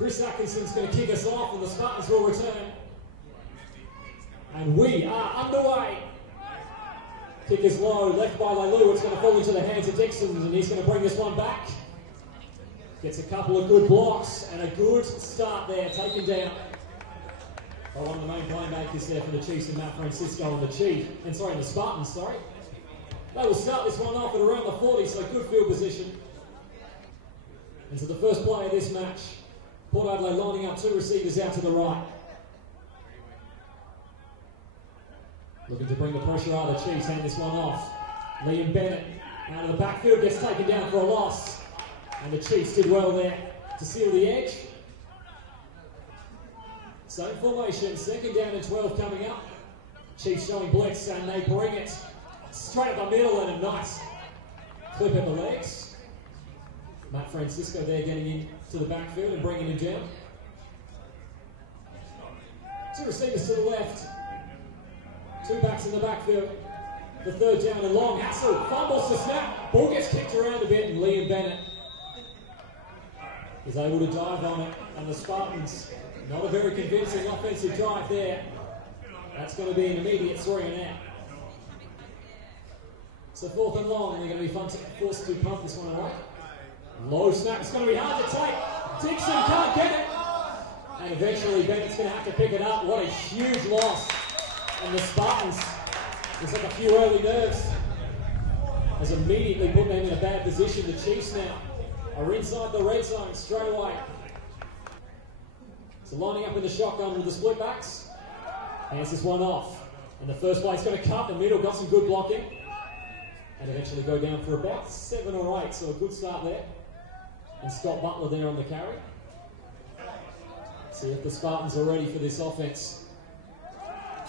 Chris Atkinson's going to kick us off and the Spartans will return. And we are underway. Kick is low, left by Leilu. It's going to fall into the hands of Dixon and he's going to bring this one back. Gets a couple of good blocks and a good start there, taken down by one of the main playmakers there for the Chiefs and Matt Francisco and the Spartans. They will start this one off at around the 40, so good field position. And so the first play of this match, Port Adelaide lining up two receivers out to the right. Looking to bring the pressure out of the Chiefs, hand this one off. Liam Bennett out of the backfield, gets taken down for a loss. And the Chiefs did well there to seal the edge. Same formation, second down and 12 coming up. Chiefs showing blitz and they bring it straight up the middle and a nice clip at the legs. Matt Francisco there getting into the backfield and bringing him down. Two receivers to the left. Two backs in the backfield. The third down and long. Hassel fumbles the snap. Ball gets kicked around a bit and Liam Bennett is able to dive on it. And the Spartans, not a very convincing offensive drive there. That's going to be an immediate 3 and out. So 4th and long, they're going to be forced to punt this one away. Low snap, it's going to be hard to take. Dixon can't get it. And eventually Bennett's going to have to pick it up. What a huge loss. And the Spartans, there's like a few early nerves, has immediately put them in a bad position. The Chiefs now are inside the red zone straight away. So lining up in the shotgun with the split backs. Hands this one off. And the first play's going to cut the middle, got some good blocking. And eventually go down for about 7 or 8, so a good start there. And Scott Butler there on the carry. See if the Spartans are ready for this offense.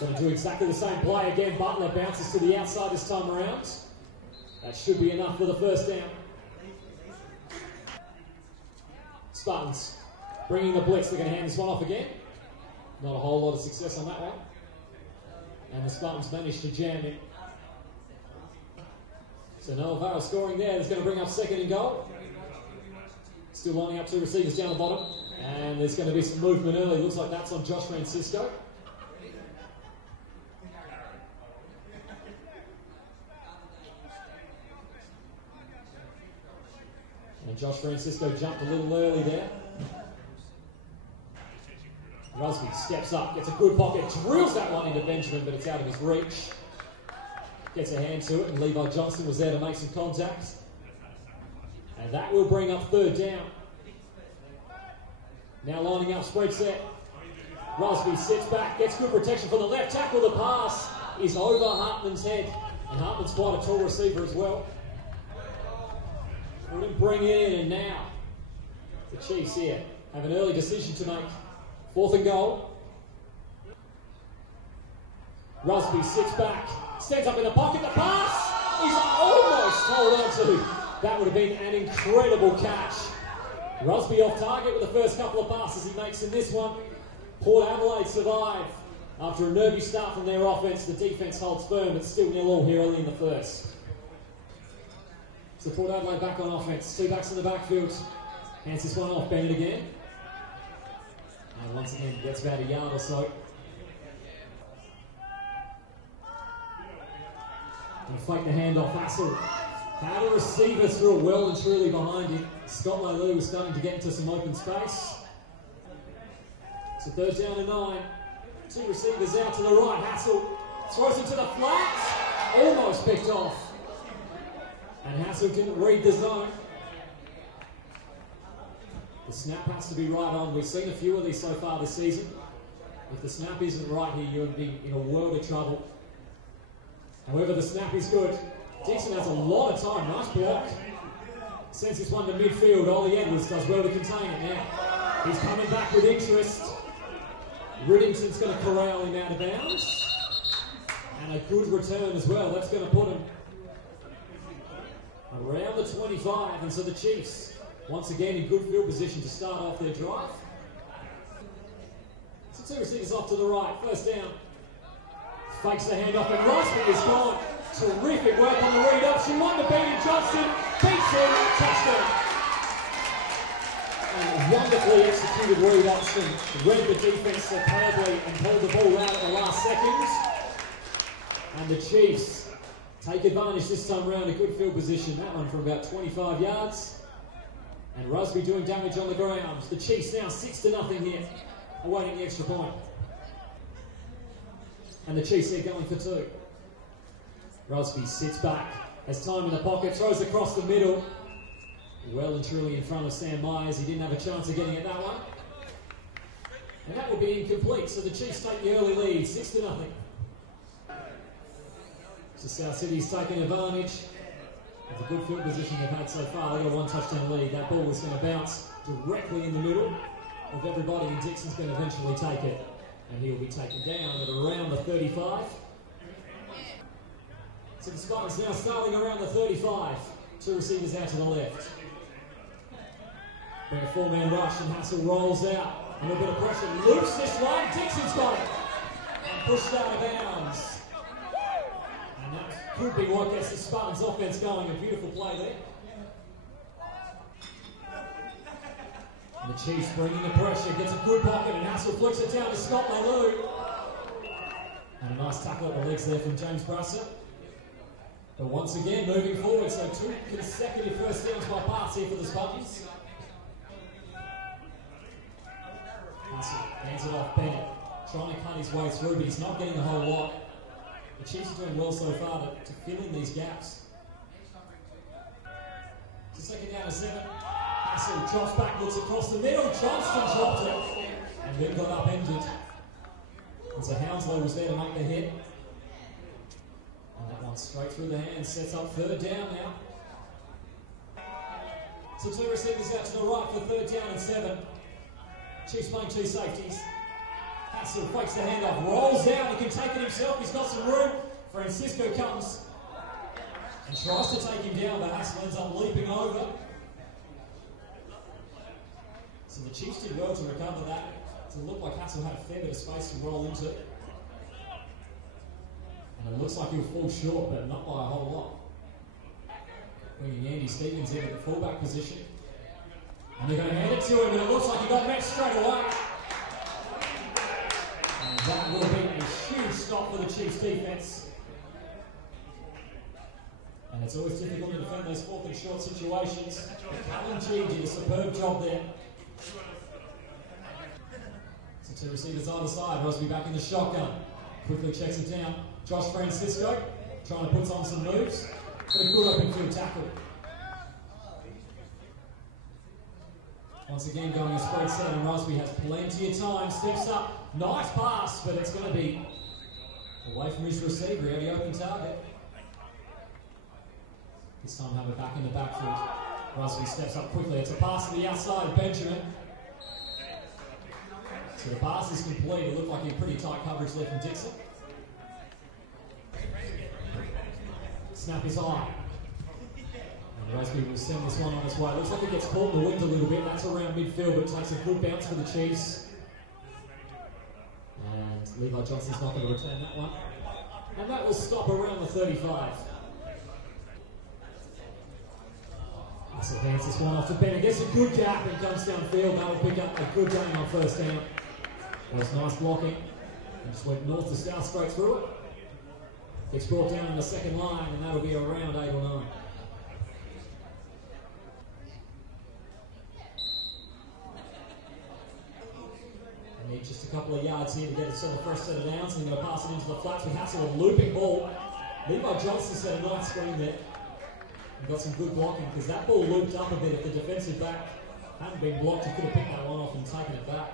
Going to do exactly the same play again. Butler bounces to the outside this time around. That should be enough for the first down. Spartans bringing the blitz. They're going to hand this one off again. Not a whole lot of success on that one. And the Spartans managed to jam it. So Noah Vale scoring there. He's going to bring up 2nd and goal. Still lining up two receivers down the bottom. And there's going to be some movement early. Looks like that's on Josh Francisco. And Josh Francisco jumped a little early there. Rusby steps up, gets a good pocket, drills that one into Benjamin, but it's out of his reach. Gets a hand to it, and Levi Johnson was there to make some contact. And that will bring up 3rd down. Now lining up, spread set. Rusby sits back, gets good protection from the left tackle. The pass is over Hartman's head. And Hartman's quite a tall receiver as well. Wouldn't bring it in, and now the Chiefs here have an early decision to make. 4th and goal. Rusby sits back, stands up in the pocket. The pass is almost hold on to. That would have been an incredible catch. Rusby off target with the first couple of passes he makes in this one. Port Adelaide survive. After a nervy start from their offense, the defense holds firm. It's still 0-0 here early in the first. So Port Adelaide back on offense. Two backs in the backfield. Hands this one off. Bennett again. And once again, gets about a yard or so. And fake the handoff. Hassel had a receiver through it well and truly behind him. Scott Leilu was starting to get into some open space. So 3rd down and 9. Two receivers out to the right. Hassel throws it to the flat. Almost picked off. And Hassel didn't read the zone. The snap has to be right on. We've seen a few of these so far this season. If the snap isn't right here, you'll be in a world of trouble. However, the snap is good. Dixon has a lot of time. Nice block. Sends this one to midfield. Ollie Edwards does well to contain it now. He's coming back with interest. Riddington's going to corral him out of bounds. And a good return as well. That's going to put him around the 25. And so the Chiefs, once again, in good field position to start off their drive. So two receivers off to the right. First down. Fakes the handoff and Rusby is gone. Terrific work on the read up. She won to Benny Johnson. Beats him. Touchdown. And beautifully executed read option. Read the defence superbly and pulled the ball out at the last seconds. And the Chiefs take advantage this time round. A good field position. That one from about 25 yards. And Rusby doing damage on the ground. The Chiefs now 6-0 here, awaiting the extra point. And the Chiefs here going for 2. Rusby sits back, has time in the pocket, throws across the middle. Well and truly in front of Sam Myers. He didn't have a chance of getting at that one. And that will be incomplete, so the Chiefs take the early lead, 6-0. So South City's taking advantage of the good field position they've had so far. They've got a 1 touchdown lead. That ball is going to bounce directly in the middle of everybody, and Dixon's going to eventually take it. And he'll be taken down at around the 35. So the Spartans now starting around the 35. 2 receivers out to the left. Bring a 4-man rush, and Hassel rolls out. A little bit of pressure. Loops this one. Dixon's got it. And pushed out of bounds. And that could be what gets the Spartans offense going. A beautiful play there. And the Chiefs bringing the pressure. Gets a good pocket, and Hassel flicks it down to Scott Leilou. And a nice tackle at the legs there from James Brasser. But once again, moving forward, so 2 consecutive first downs by pass here for the Spartans. Hassel hands it off Bennett, trying to cut his way through, but he's not getting a whole lot. The Chiefs are doing well so far to fill in these gaps. So 2nd down to 7. Hassel drops back, looks across the middle. Johnston dropped it, and then got upended. And so Hounslow was there to make the hit. And that one straight through the hands, sets up 3rd down now. So 2 receivers out to the right for 3rd down and 7. Chiefs playing 2 safeties. Hassel fakes the handoff, rolls out, he can take it himself, he's got some room. Francisco comes and tries to take him down, but Hassel ends up leaping over. So the Chiefs did well to recover that. It looked like Hassel had a fair bit of space to roll into. And it looks like he'll fall short, but not by a whole lot. Bringing Andy Stevens in at the fullback position. And they're going to hand it to him, and it looks like he got met straight away. And that will be a huge stop for the Chiefs defence. And it's always difficult to defend those 4th and short situations. But Callum G did a superb job there. So 2 receivers either side. Rosby back in the shotgun. Quickly checks it down. Josh Francisco trying to put on some moves. But a good open field tackle. Once again going a spread set, and Rosby has plenty of time. Steps up. Nice pass, but it's going to be away from his receiver. He had the open target. This time have it back in the backfield. Rosby steps up quickly. It's a pass to the outside of Benjamin. So the pass is complete. It looked like he had pretty tight coverage there from Dixon. Snap is high. And Rosby will send this one on its way. Looks like it gets caught in the wind a little bit. That's around midfield, but it takes a good bounce for the Chiefs. And Levi Johnson's not going to return that one. And that will stop around the 35. Hassel hands this one off to Bennett. Gets a good gap and comes downfield. That will pick up a good game on 1st down. That was nice blocking. And just went north to south straight through it. Gets brought down in the 2nd line, and that'll be around 8 or 9. They need just a couple of yards here to get a sort of fresh set of downs, and they're going to pass it into the flats with Hassel, a looping ball. Levi Johnson set a nice screen there. And got some good blocking, because that ball looped up a bit. If the defensive back hadn't been blocked, he could have picked that one off and taken it back.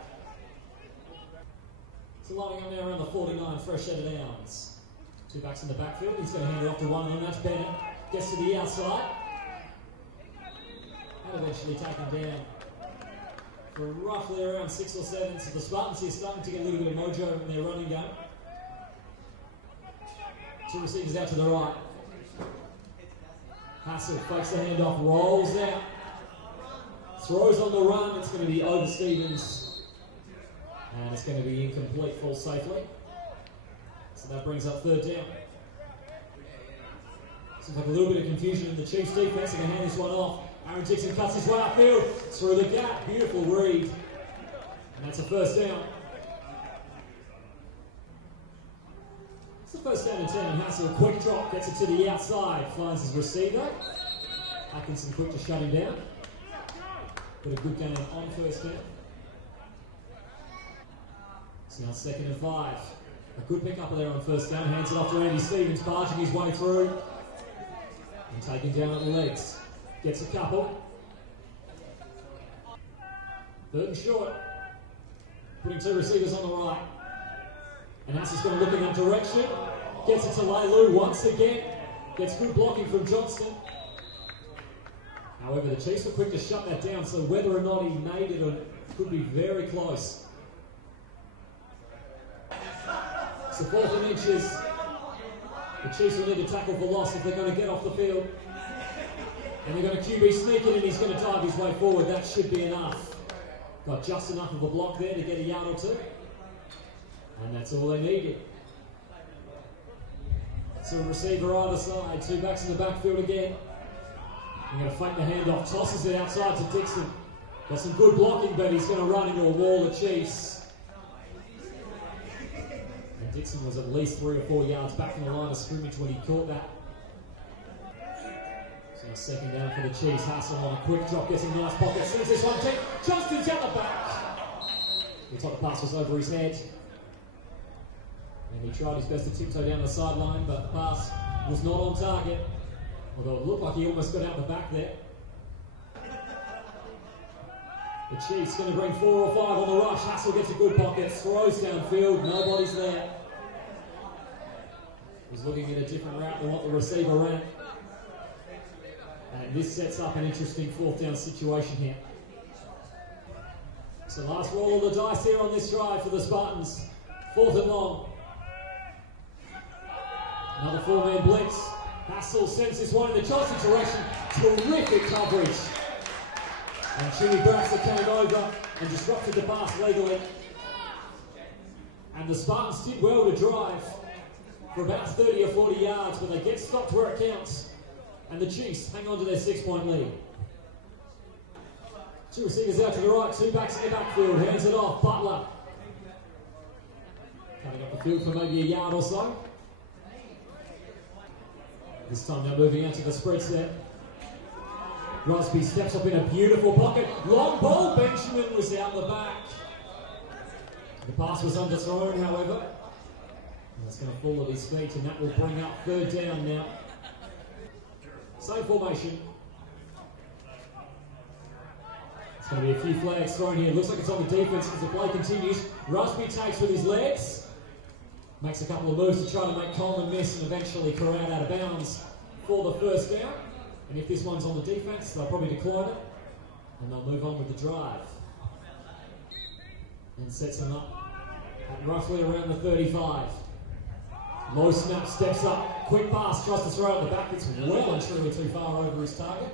So lining up now around the 49, fresh set of downs. 2 backs in the backfield. He's going to hand it off to one of them. That's Bennett. Gets to the outside. And eventually taken down for roughly around 6 or 7. So the Spartans here starting to get a little bit of mojo in their running game. 2 receivers out to the right. Hassel fakes the handoff, rolls out. Throws on the run. It's going to be over Stevens. And it's going to be incomplete, falls safely. So that brings up 3rd down. Seems like a little bit of confusion in the Chiefs defense. They're going to hand this one off. Aaron Dixon cuts his way upfield, through the gap, beautiful read. And that's a first down. It's the first down and 10, and Hassel, quick drop, gets it to the outside, finds his receiver. Atkinson quick to shut him down. Got a good game on first down. It's now 2nd and 5. A good pick up there on first down, hands it off to Andy Stevens, barging his way through. And taken down at the legs. Gets a couple. 3rd and short. Putting 2 receivers on the right. And Hass's going to look in that direction. Gets it to Leilu once again. Gets good blocking from Johnston. However, the Chiefs were quick to shut that down, so whether or not he made it could be very close. So 4th and inches. The Chiefs will need to tackle for loss if they're going to get off the field. And they're going to QB sneak in, and he's going to dive his way forward. That should be enough. Got just enough of a block there to get a yard or 2. And that's all they needed. So a receiver either side, 2 backs in the backfield again. They're going to fake the handoff, tosses it outside to Dixon. Got some good blocking, but he's going to run into a wall of Chiefs. And Dixon was at least 3 or 4 yards back from the line of scrimmage when he caught that. So 2nd down for the Chiefs. Hassel on a quick drop, gets a nice pocket, sends this one deep. Johnston's out the back. Looks like the pass was over his head. And he tried his best to tiptoe down the sideline, but the pass was not on target. Although it looked like he almost got out the back there. The Chiefs going to bring 4 or 5 on the rush. Hassel gets a good pocket, throws downfield, nobody's there. He's looking at a different route than what the receiver ran. And this sets up an interesting 4th down situation here. So last roll of the dice here on this drive for the Spartans. 4th and long. Another 4-man blitz. Hassel sends this one in the Johnston direction. Terrific coverage. And Jimmy Braxton came over and disrupted the pass legally. And the Spartans did well to drive for about 30 or 40 yards, but they get stopped where it counts. And the Chiefs hang on to their 6-point lead. 2 receivers out to the right, 2 backs in the backfield. Hands it off, Butler. Coming up the field for maybe a yard or so. This time they're moving out to the spread set. Rosby steps up in a beautiful pocket. Long ball, Benjamin was out the back. The pass was underthrown, however. And that's going to fall at his feet, and that will bring up 3rd down now. Same formation. There's going to be a few flags thrown here. Looks like it's on the defense as the play continues. Rosby takes with his legs. Makes a couple of moves to try to make Coleman miss and eventually Corral out of bounds for the 1st down. And if this one's on the defense, they'll probably decline it. And they'll move on with the drive. And sets them up at roughly around the 35. Low snap, steps up, quick pass, tries to throw it at the back. It's well and truly too far over his target.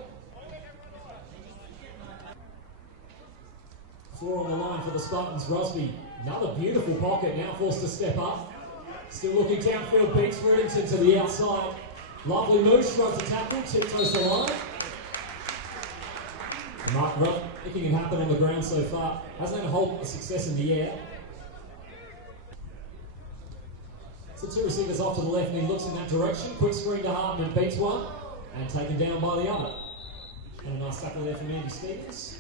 4 on the line for the Spartans. Rosby, another beautiful pocket, now forced to step up. Still looking downfield, beats Reddington to the outside. Lovely move, strikes a tackle, tiptoes the line. Mark Rudd, making it happen on the ground so far. Hasn't had a whole lot of success in the air. So 2 receivers off to the left and he looks in that direction. Quick screen to Hartman, beats one and taken down by the other. And a nice tackle there from Andy Stevens.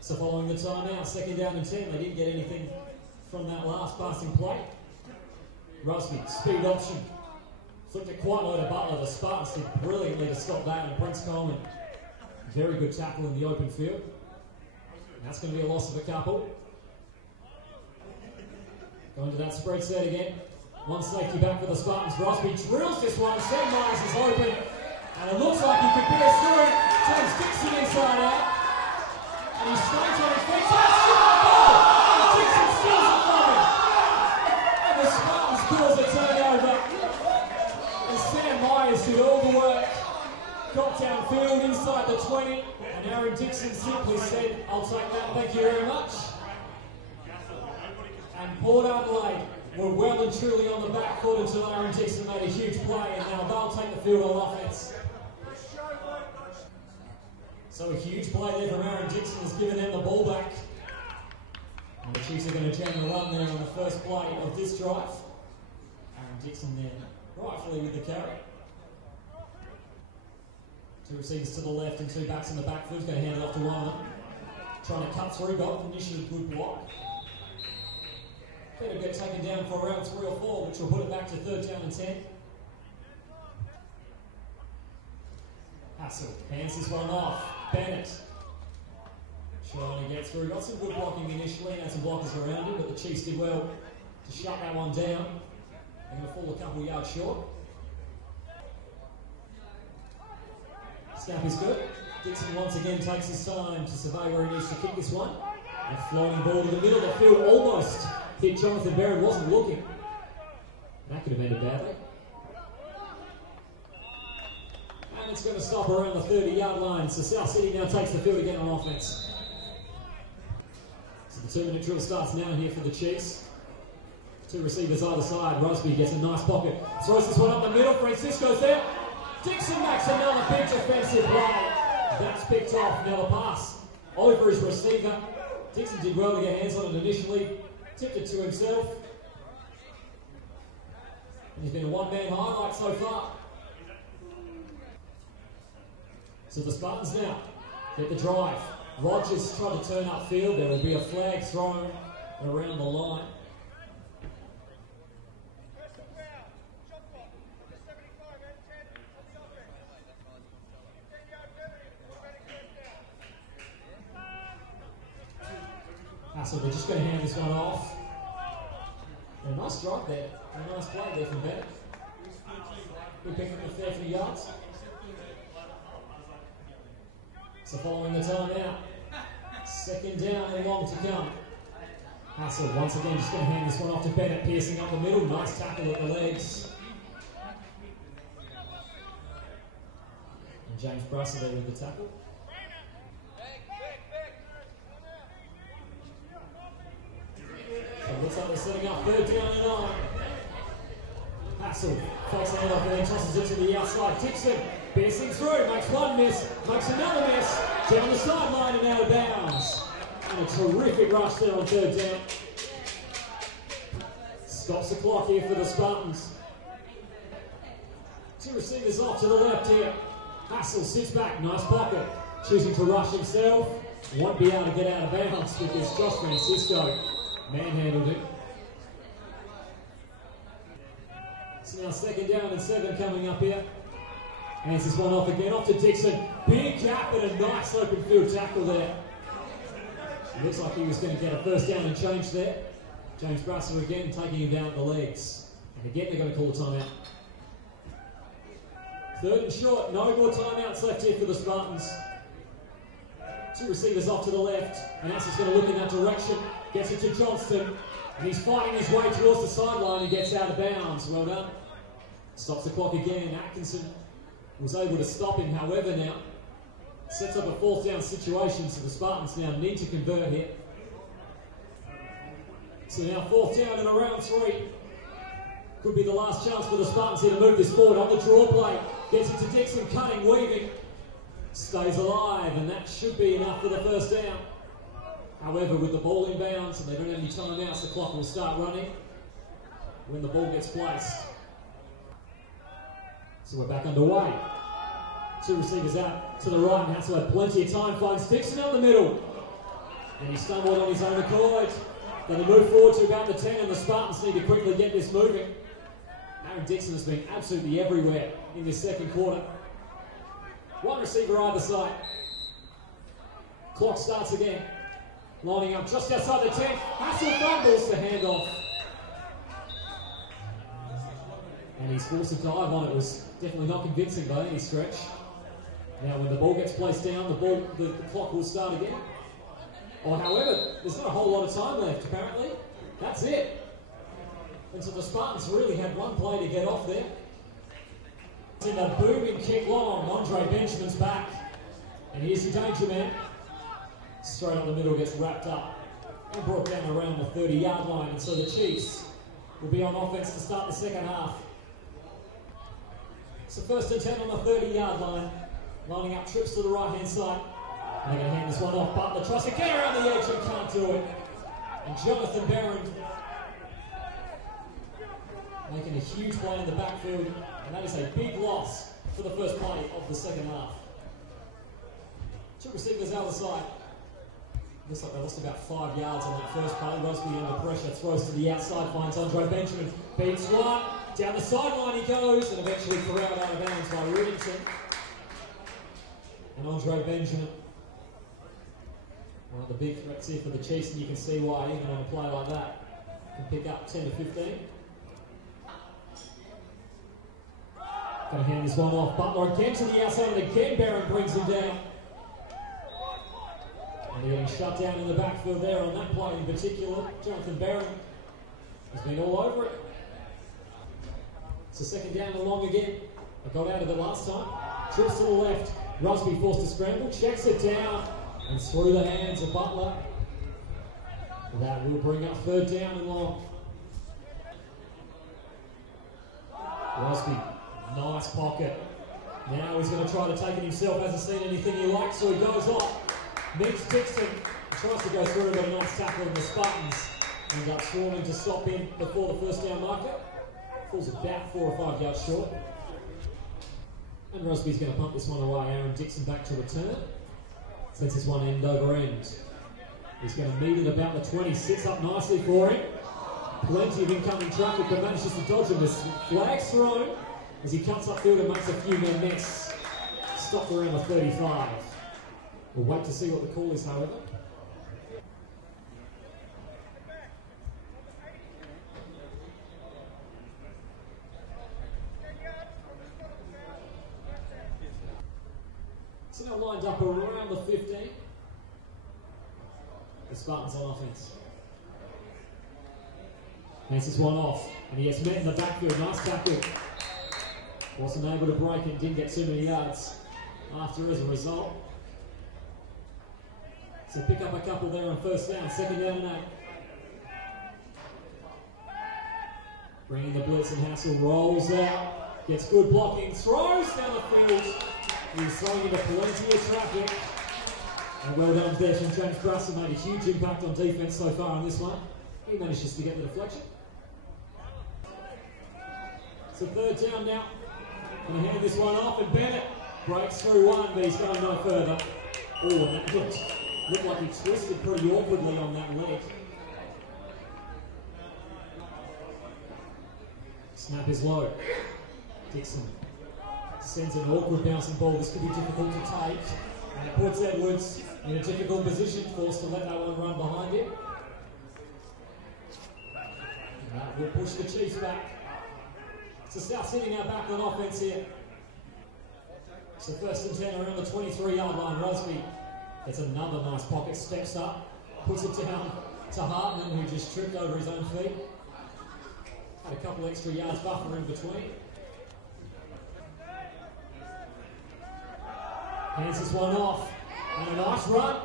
So following the timeout, 2nd down and 10. They didn't get anything from that last passing play. Rusby, speed option. Flipped it quite low to Butler. The Spartans did brilliantly to stop that, and Prince Coleman, very good tackle in the open field. And that's going to be a loss of a couple. Going to that spread set again. One safety back for the Spartans. Rusby drills this one. Sam Myers is open. And it looks like he could pierce through it. James Dixon inside out. And he stays on his feet. Touchdown ball! And Dixon steals it from him. And the Spartans calls a turnover. And Sam Myers did all the work. Got downfield inside the 20. And Aaron Dixon simply said, I'll take that, thank you very much. And Port Adelaide were well and truly on the back foot until Aaron Dixon made a huge play, and now they'll take the field on offense. So a huge play there from Aaron Dixon has given them the ball back. And the Chiefs are going to jam the run there on the first play of this drive. Aaron Dixon there, rightfully with the carry. Two receivers to the left and two backs in the backfield. He's going to hand it off to one of them. Trying to cut through, got initially good block. Better get taken down for around 3 or 4, which will put it back to 3rd down and 10. Hassel hands this one off. Bennett trying to get through. Got some good blocking initially, had some blockers around him, but the Chiefs did well to shut that one down. They're going to fall a couple of yards short. Snap is good. Dixon once again takes his time to survey where he needs to kick this one. A floating ball to the middle of the field, almost hit Jonathan Barron, wasn't looking. That could have ended badly. And it's going to stop around the 30-yard line. So South City now takes the field again on offense. So the 2-minute drill starts now here for the Chiefs. Two receivers either side. Rosby gets a nice pocket. Throws this one up the middle. Francisco's there. Dixon makes another big defensive play. That's picked off. Now the pass over his receiver. Dixon did well to get hands on it initially. Tipped it to himself. And he's been a one-man highlight so far. So the Spartans now get the drive. Rogers tried to turn upfield. There will be a flag thrown around the line. So they're just going to hand this one off. And a nice drive there. A nice play there from Bennett. Good pick up there for the yards. So following the timeout. 2nd down and long to come. Hassel once again just going to hand this one off to Bennett, piercing up the middle. Nice tackle at the legs. And James Brusser there with the tackle. So it looks like they're setting up 3rd down and 9. Hassel fakes the hand off and then tosses it to the outside. Dixon piercing through, makes one miss, makes another miss, down the sideline and out of bounds. And a terrific rush there on 3rd down. Stops the clock here for the Spartans. Two receivers off to the left here. Hassel sits back, nice pocket, choosing to rush himself. Won't be able to get out of bounds because Josh Francisco manhandled him. So now 2nd down and 7 coming up here. Hands this one off again, off to Dixon. Big gap and a nice open field tackle there. Looks like he was going to get a 1st down and change there. James Brusser again taking him down at the legs. And again they're going to call a timeout. 3rd and short, no more timeouts left here for the Spartans. Two receivers off to the left. And Ass's going to look in that direction. Gets it to Johnston. And he's fighting his way towards the sideline and gets out of bounds. Well done. Stops the clock again. Atkinson was able to stop him, however, now sets up a 4th down situation, so the Spartans now need to convert here. So now 4th down and around 3. Could be the last chance for the Spartans here to move this forward on the draw play. Gets it to Dixon, cutting, weaving. Stays alive, and that should be enough for the 1st down. However, with the ball inbounds and they don't have any timeouts, the clock will start running when the ball gets placed. So we're back underway. Two receivers out to the right, and Hassel had plenty of time, finds Dixon out the middle. And he stumbled on his own accord. Then they move forward to about the 10, and the Spartans need to quickly get this moving. Aaron Dixon has been absolutely everywhere in this 2nd quarter. One receiver either side. Clock starts again. Lining up just outside the 10. Hassel fumbles the handoff. And he's forced to dive on it. Was definitely not convincing by any stretch. Now when the ball gets placed down, the clock will start again. Or however, there's not a whole lot of time left apparently. That's it. And so the Spartans really had one play to get off there. In a booming kick long, Andre Benjamin's back. And here's the danger man. Straight up the middle, gets wrapped up and brought down around the 30-yard line. And so the Chiefs will be on offense to start the 2nd half. So 1st and 10 on the 30-yard line. Lining up trips to the right-hand side. And they're going to hand this one off. Butler tries to get around the edge and can't do it. And Jonathan Barron making a huge play in the backfield. And that is a big loss for the first play of the second half. Two receivers out of the side. Looks like they lost about 5 yards on that first play. Rosby under pressure, throws to the outside, finds Andre Benjamin. Beats one. Down the sideline he goes, and eventually corralled out of bounds by Riddington. And Andre Benjamin, one of the big threats here for the Chiefs, and you can see why, even on a play like that, can pick up 10 to 15. Going to hand this one off. Butler again to the outside, and again Barron brings him down. And they're getting shut down in the backfield there on that play in particular. Jonathan Barron has been all over it. It's a second down and long again. I got out of it last time. Trips to the left. Rusby forced to scramble, checks it down, and through the hands of Butler. That will bring up third down and long. Rusby, nice pocket. Now he's going to try to take it himself. Hasn't seen anything he likes, so he goes off. Meets Dixon, tries to go through, but a nice tackle, and the Spartans end up swarming to stop him before the first down marker. Falls about 4 or 5 yards short. And Rusby's going to pump this one away. Aaron Dixon back to return. Sets this one end over end. He's going to meet it about the 20. Sits up nicely for him. Plenty of incoming traffic, but manages to dodge him. This flag's thrown as he cuts upfield and makes a few men miss. Stopped around the 35. We'll wait to see what the call is, however. So now lined up around the 15. The Spartans on offense. Makes this one off, and he gets met in the backfield. Nice tackle. Wasn't able to break it, didn't get too many yards after as a result. So pick up a couple there on first down, second down and 8. Bringing the blitz and Hassel rolls out, gets good blocking, throws down the field. He's throwing into plenty of traffic. And well done there from James Brusson, made a huge impact on defense so far on this one. He manages to get the deflection. So third down now. Going to hand this one off, and Bennett breaks through one, but he's going no further. Oh, and that looked like he twisted pretty awkwardly on that leg. Snap is low. Dixon sends an awkward bouncing ball. This could be difficult to take. And it puts Edwards in a difficult position, forced to let that one run behind him. And that will push the Chiefs back. So South Sydney now back on offense here. So first and 10 around the 23-yard line. Rosby gets another nice pocket, steps up, puts it down to Hartman, who just tripped over his own feet. Had a couple extra yards buffer in between. Hands this one off, and a nice run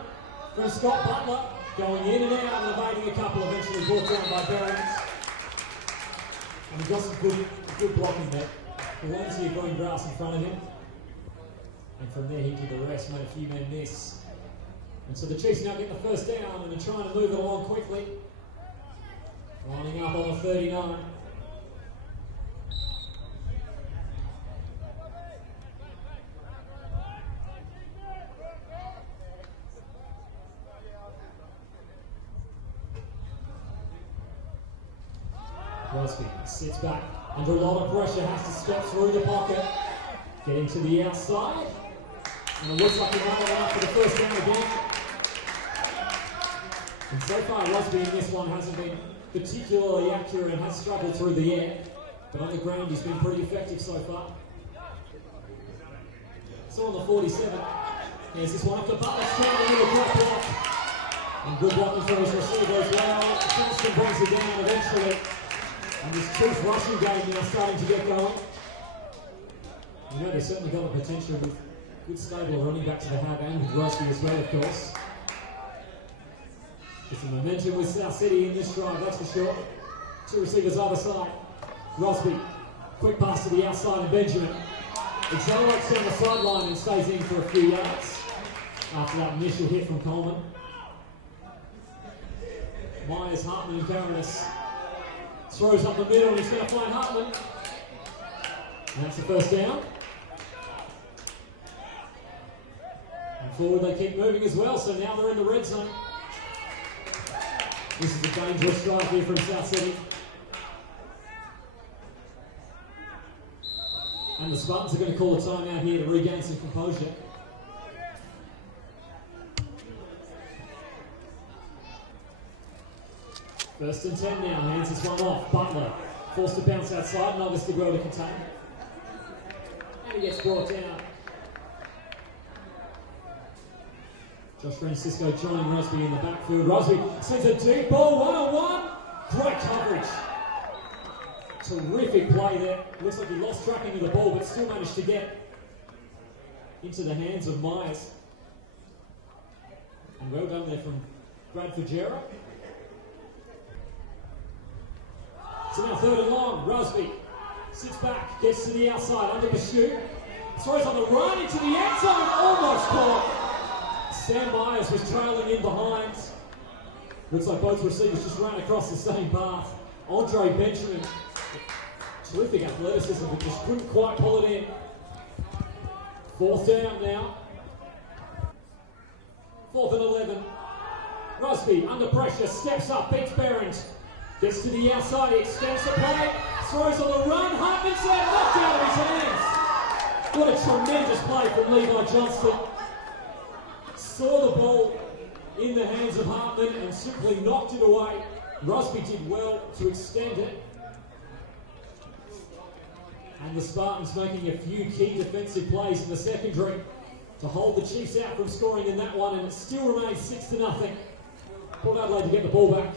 from Scott Butler, going in and out and evading a couple, eventually brought down by Barons. And he got some good blocking there. Plenty of green grass in front of him. And from there he did the rest, made a few men miss. And so the Chiefs now get the first down and they're trying to move it along quickly. Lining up on the 39. Rosby sits back under a lot of pressure, has to step through the pocket, getting to the outside, and it looks like he might have enough for the first down again. And so far Rosby in this one hasn't been particularly accurate and has struggled through the air, but on the ground he's been pretty effective so far. So on the 47, here's this one up to Butler, trying to do a drop block, and good blocking for his receiver as well. Johnston brings it down eventually. And this Chiefs rushing game now starting to get going. You know, they've certainly got the potential with good stable running backs they have, and with Rusty as well, of course. Get some momentum with South City in this drive, that's for sure. Two receivers either side. Rosby, quick pass to the outside, and Benjamin accelerates down the sideline and stays in for a few yards. after that initial hit from Coleman. Myers, Hartman and Caranis. Throws up the middle and he's going to find Hartman. And that's the first down. And forward they keep moving as well, so now they're in the red zone. This is a dangerous drive here from South City. And the Spartans are going to call a timeout here to regain some composure. First and 10 now, hands this one off. Butler forced to bounce outside, Novice did well to contain. And he gets brought down. Josh Francisco joining Rusby in the backfield. Rusby sends a deep ball, one-on-one. Great coverage. Terrific play there. Looks like he lost tracking of the ball, but still managed to get into the hands of Myers. And well done there from Bradford Jarrah. So now third and long, Rusby sits back, gets to the outside, under pursuit, throws on the run into the end zone, almost caught. Sam Myers was trailing in behind. Looks like both receivers just ran across the same path. Andre Benjamin, terrific athleticism, but just couldn't quite pull it in. Fourth down now. 4th and 11. Rusby under pressure, steps up, beats Behrens. Gets to the outside, he extends the play, throws on the run, Hartman's there, knocked out of his hands. What a tremendous play from Levi Johnston. Saw the ball in the hands of Hartman and simply knocked it away. Rusby did well to extend it. And the Spartans making a few key defensive plays in the secondary to hold the Chiefs out from scoring in that one, and it still remains 6-0. Port Adelaide to get the ball back.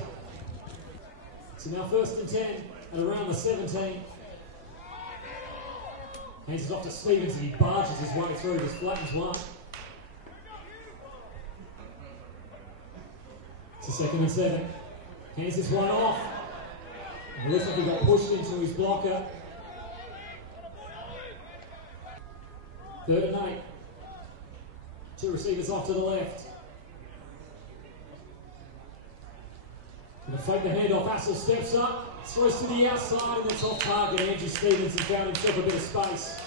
So now 1st and 10 at around the 17. Hands it off to Stevens and he barges his way through, just flattens one. It's a 2nd and 7. Hands this one off. And it looks like he got pushed into his blocker. 3rd and 8. 2 receivers off to the left. Going to fake the handoff, Assel steps up, throws to the outside, and it's off target. Andrew Stevens has found himself a bit of space.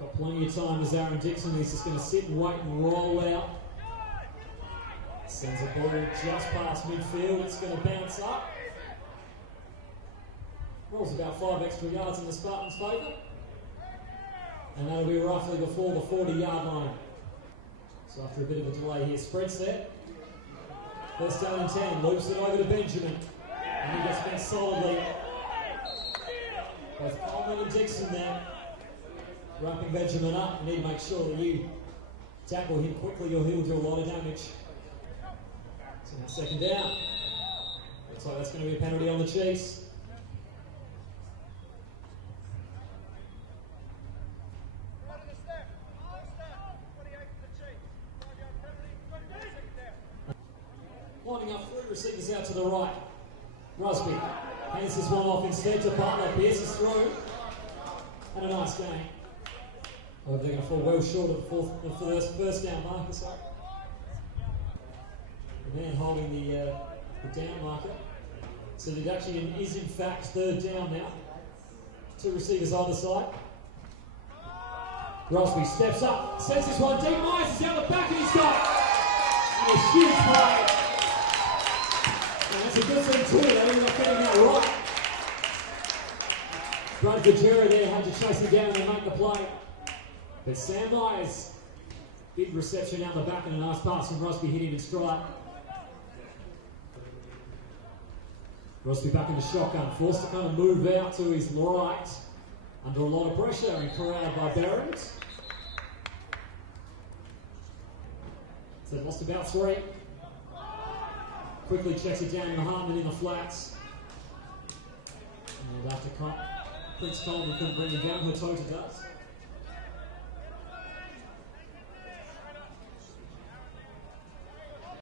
Got plenty of time as Aaron Dixon is just going to sit and wait and roll out. Sends a ball just past midfield, it's going to bounce up. Rolls about 5 extra yards in the Spartans' favour. And that'll be roughly before the 40-yard line. So after a bit of a delay here, sprints there. 1st down and 10, loops it over to Benjamin. And he gets bent solidly. Both Coleman and Dixon there. Wrapping Benjamin up. You need to make sure that you tackle him quickly or he'll do a lot of damage. So now 2nd down. Looks like that's going to be a penalty on the Chiefs. Lining up 3 receivers out to the right. Rusby hands this one off instead to Butler. Pierces through. And a nice game. Oh, they're going to fall well short of the first down marker. Sorry. The man holding the down marker. So the deduction is in fact 3rd down now. 2 receivers either side. Rusby steps up, sends this one deep. Myers is down the back and he's got a huge play. And that's a good thing too, they ended up getting that right. Bradford Jarrah there had to chase him down and make the play. But Sam Myers, big reception out the back and a nice pass from Rusby, hit him in stride. Rusby back in the shotgun, forced to kind of move out to his right, under a lot of pressure and corralled by Behrens. So they lost about 3. Quickly checks it down to Hartman in the flats. And after Prince Coleman couldn't bring him down, Hurtota does.